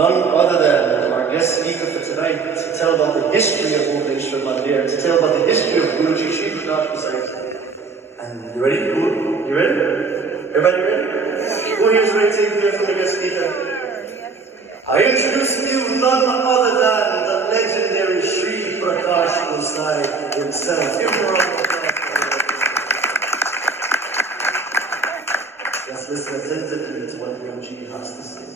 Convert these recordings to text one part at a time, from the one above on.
none other than our guest speaker for tonight to tell about the history of Bhubaneswar Mandir, to tell about the history of Guruji, Shri, Prakash, Gossai. And you ready? Who? You ready? Everybody ready? Who here is ready to hear from the guest speaker? I introduce to you none other than the legendary Shri Prakash Gossai himself. Give him a round of applause. Let's listen attentively to what Guruji has to say.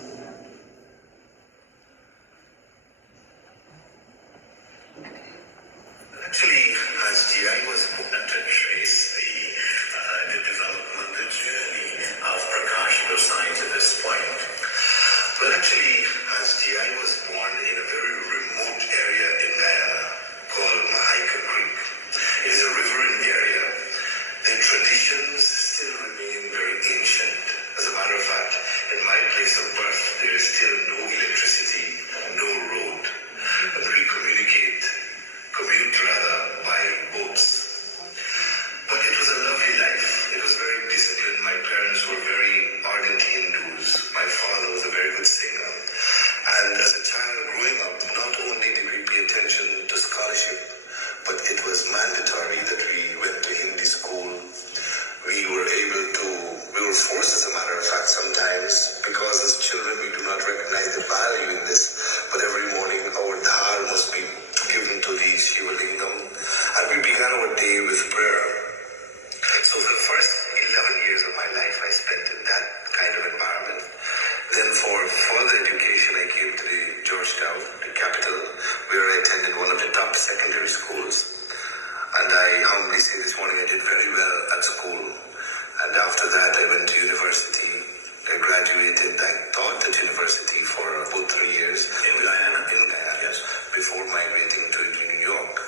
Actually, as I was born to trace the development, the journey of Prakash Gossai to this point. But actually, as I was born in a very remote area in Guyana called Mahaika Creek. It is a riverine area. The traditions still remain very ancient. As a matter of fact, in my place of birth, there is still no electricity, no road. And we commute by boats. But it was a lovely life. It was very disciplined. My parents were very ardent Hindus. My father was a very good singer. And as a child growing up, not only did we pay attention to scholarship, but it was mandatory that we went to Hindi school. We were forced, as a matter of fact, sometimes, because as children we do not recognize the value in this. But every morning our dhar must be given to the Shiva Lingam, and we began our day with prayer. So for the first 11 years of my life I spent in that kind of environment. Then for further education I came to the Georgetown, the capital, where I attended one of the top secondary schools. And I humbly say this morning I did very well at school. And after that I went to university. I graduated, I taught at university for about 3 years. In Guyana? In Guyana, yes. Before migrating to New York.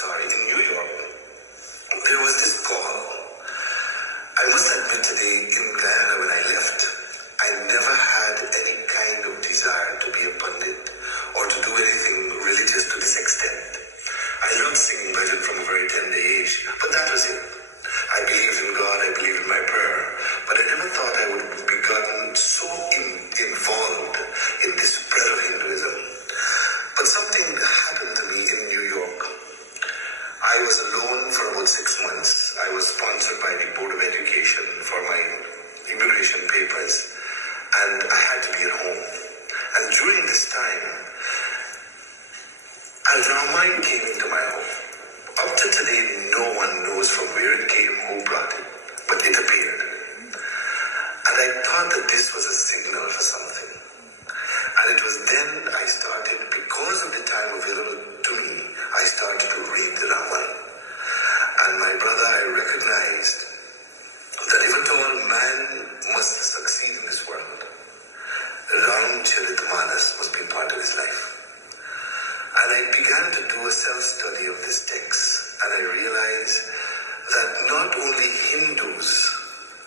In New York, there was this call. I must admit today, in Guyana when I left, I never had any kind of desire to be a pundit or to do anything religious to this extent. I loved singing bhajan from a very tender age, but that was it. I believed in God, I believed in my prayer, but I never thought I would be gotten so involved in the spread of Hinduism. But something happened to me in New York. I was alone for about 6 months. I was sponsored by the Board of Education for my immigration papers, and I had to be at home. And during this time, Al-Rahman came into my home. Up to today, no one knows from where it came, who brought it, but it appeared. And I thought that this was a signal for something. And it was then I started, because of the time available to me, I started to read the Ramayana. And my brother, I recognized that if at all man must succeed in this world, Ram Charitmanas must be part of his life. And I began to do a self-study of this text, and I realized that not only Hindus,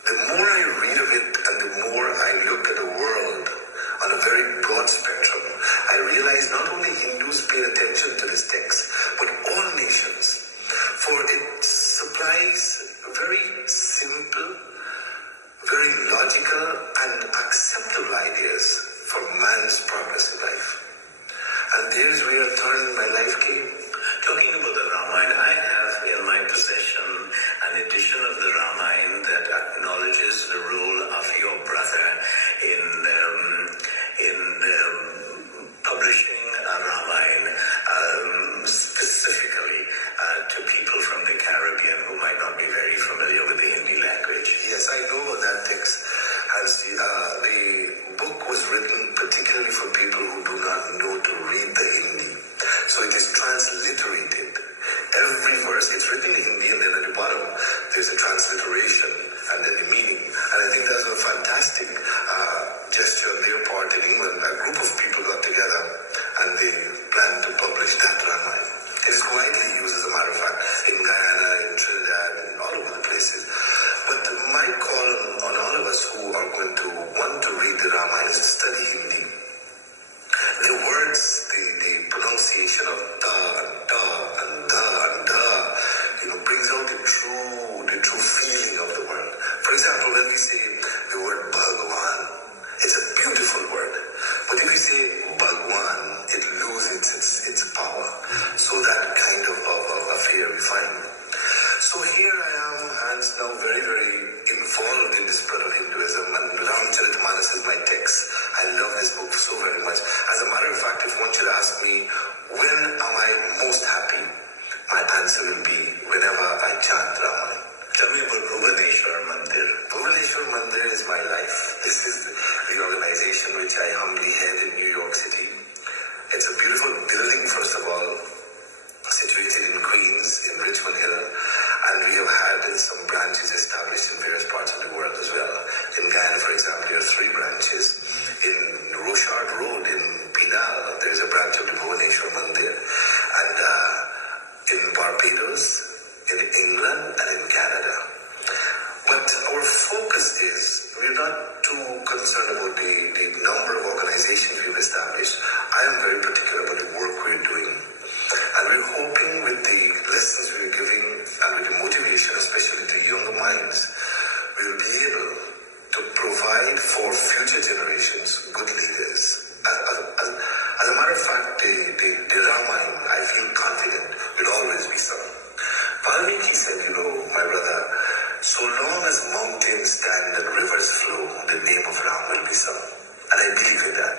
the more I read of it and the more I look this is the organization which I humbly head in New York City. It's a beautiful building, first of all, situated in Queens, in Richmond Hill, and we have had some branches established in various parts of the world as well. In Guyana, for example, there are 3 branches. In Rochard Road in Pinal, there is a branch of the Bhuvaneshwar Mandir. And in Barbados, in England, and in Canada. But our focus is, we're not too concerned about the number of organizations we've established. I am very particular about the work we're doing. And we're hoping with the lessons we're giving and with the motivation, especially to younger minds, we'll be able to provide for future generations good leaders. As a matter of fact, the Ramayana, I feel confident, will always be sung. Valmiki said, my brother, so long as mountains stand and rivers flow, the name of Ram will be sung. And I believe in that.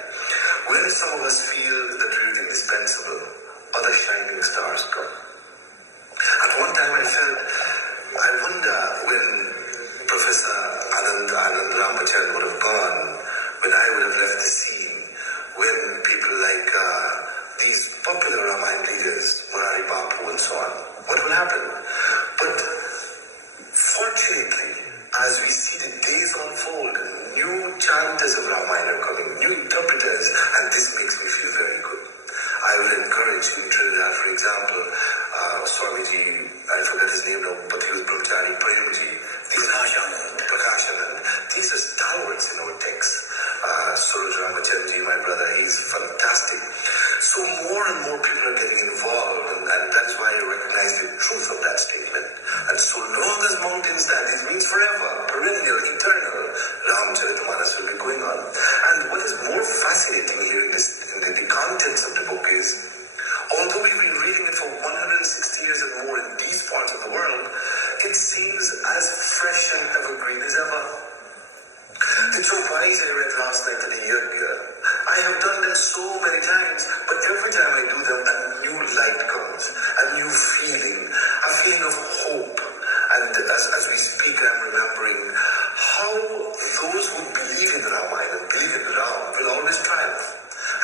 When some of us feel that we're indispensable, other shining stars come. At one time I wonder when Professor Anand Ramachan would have gone, when I would have left the scene, when people like these popular Ramayana leaders, Murari Bapu and so on, what will happen? But fortunately, as we see the days unfold, new chanters of Ramayana are coming, new interpreters, and this makes me feel very good. I will encourage in Trinidad, for example, Swamiji, I forget his name now, but he was Brahmachari, Premji, Prakash Anand. These are stalwarts in our texts. Suraj Ramachandji, my brother, he's fantastic. So more and more people are getting involved, and that's why I recognize the truth of that statement. And so long as mountains stand, it means forever, perennial, eternal. Ramcharitamanas will be going on. And what is more fascinating here in the contents of the book is, although we've been reading it for 160 years and more in these parts of the world, it seems as fresh and evergreen as ever. The Chopais I read last night at the Yajna, I have done them so many times, but every time I do them, a new light comes, a new feeling, a feeling of hope. And as we speak, I'm remembering how those who believe in Ramayana and believe in Ram will always triumph.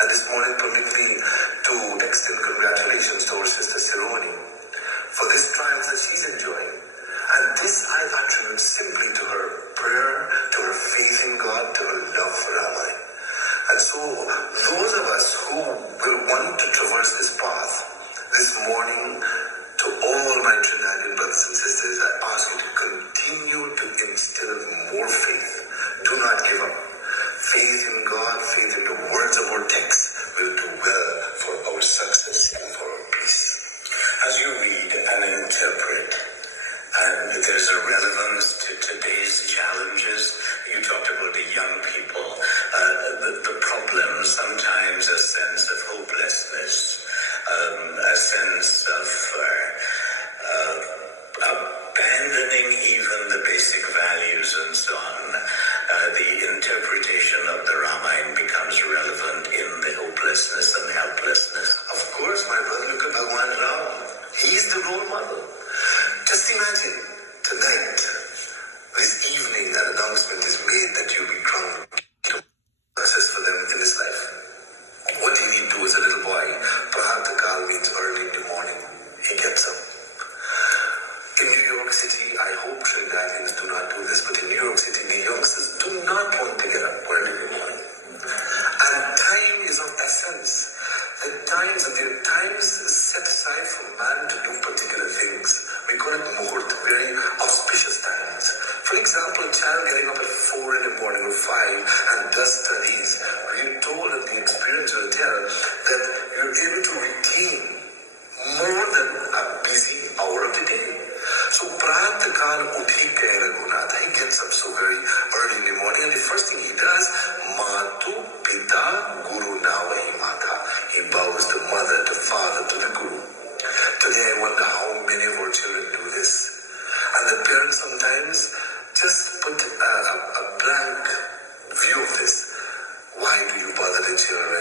And this morning, permit me to extend congratulations to our sister Sironi for this triumph that she's enjoying. And this I attribute simply to her prayer, to her faith in God, to her love for Ramayana. And so, those of us who will want to traverse this path, this morning, to all my Trinidadian brothers and sisters, I ask you to continue to instill more faith. Do not give up. Faith in God, faith in the words of our text will do well for our success and for our peace. As you read and interpret, and there's a relevance to today's challenges. You talked about the young people, the problems, sometimes a sense of hopelessness, a sense of abandoning even the basic values and so on. The interpretation of the Ramayana becomes relevant in the hopelessness and helplessness. Of course, my brother, look at Bhagwan Ram. He's the role model. Just imagine, tonight, this evening, an announcement is made that you'll be crowned success for them in this life. What did he do as a little boy? Prahatakal means early in the morning. He gets up. In New York City, I hope Trinidadians do not do this, but in New York City, the youngsters do not want to get up early in the morning. And time is of essence. There are times set aside for man to do particular things. We call it muhurt, very auspicious times. For example, a child getting up at 4 in the morning or 5 and does studies. We're told, and the experience will tell, that you're able to retain more than a busy hour of the day. So Prahatakal Uthi Kay Raghunatha, he gets up so very early in the morning, and the first thing he does, Matu Pita Guru Navahi Mata. He bows to mother, to father, to the Guru. Today I wonder how many of our children do this. And the parents sometimes just put a blank view of this. Why do you bother the children?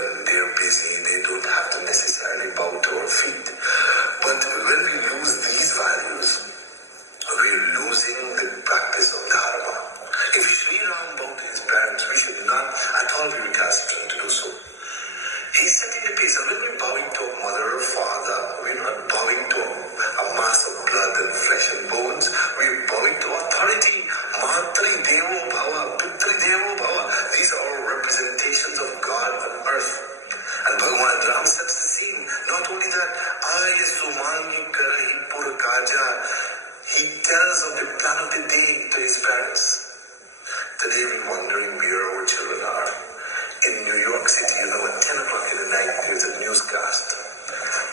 City, at 10 o'clock in the night, there's a newscast.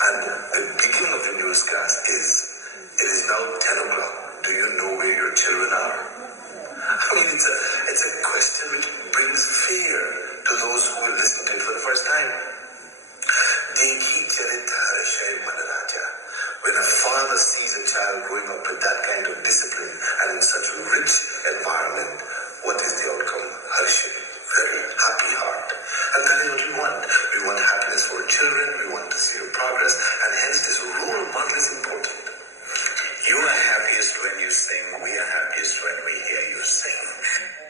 And the beginning of the newscast is, it is now 10 o'clock. Do you know where your children are? I mean, it's a question which brings fear to those who will listen to it for the first time. Dekhi charit harshay manaraja. When a father sees a child growing up with that kind of discipline and in such a rich environment, what is the outcome? Harshay, very happy heart. And that is what we want. We want happiness for children, we want to see your progress, and hence this role model is important. You are happiest when you sing, we are happiest when we hear you sing.